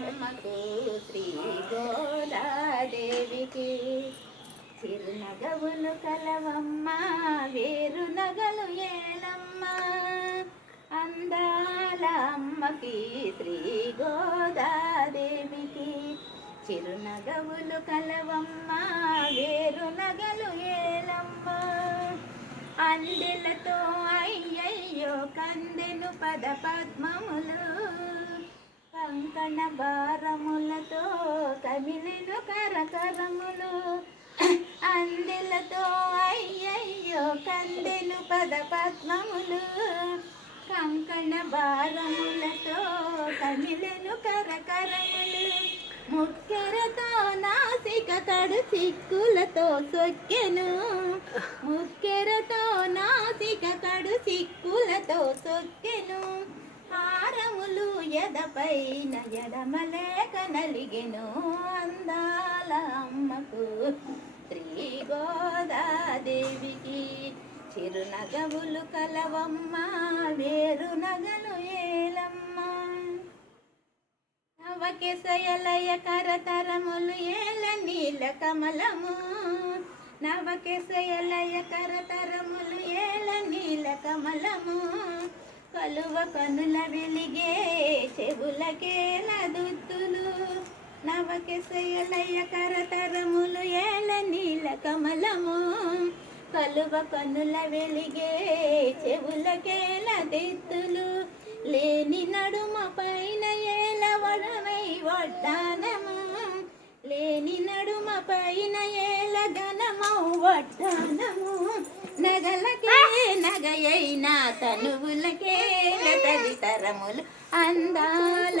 అమ్మకు శ్రీ గోదాదేవికి చిరునగవులు కలవమ్మ వేరు నగలు ఏలమ్మ అందాల అమ్మకి శ్రీ గోదాదేవికి చిరునగవులు కలవమ్మ వేరు నగలు ఏలమ్మ అందెలతో అయ్యయ్యో కందెను పద పద్మములు కంకణ భారములతో కమిలెను కరకరములు అందెలతో అయ్యయ్యో కందెను పద పద్మములు కంకణ భారములతో కమిలెను కరకరములు ముక్కెరతో నాసిక కడు సిక్కులతో సొక్కెను ముక్కెరతో నాసిక కడు సిక్కులతో సొక్కెను హారములు ఎదపైన ఎడమలేక నలిగెను అందాల అమ్మకు శ్రీ గోదాదేవికి చిరునగవులు కలవమ్మ వేరు నగలు ఏలమ్మ నవకెసయలయ కరతరములు ఏల నీల కమలము నవకెసయలయ కరతరములు ఏల నీల కమలము కలువ కనుల వెలిగే చెవులకేల దుద్దులు నవకెసయలయ కరతరములు ఏల నీల కమలము కలువ కనుల వెలిగే చెవులకేల దిద్దులు లేని నడుమ పైన ఏల వడమై వడ్డానము లేని నడుమ పైన ఏల ఘనమౌ వడ్డానము నగలకే నగయైన తనువులకే తదితరములు అందాల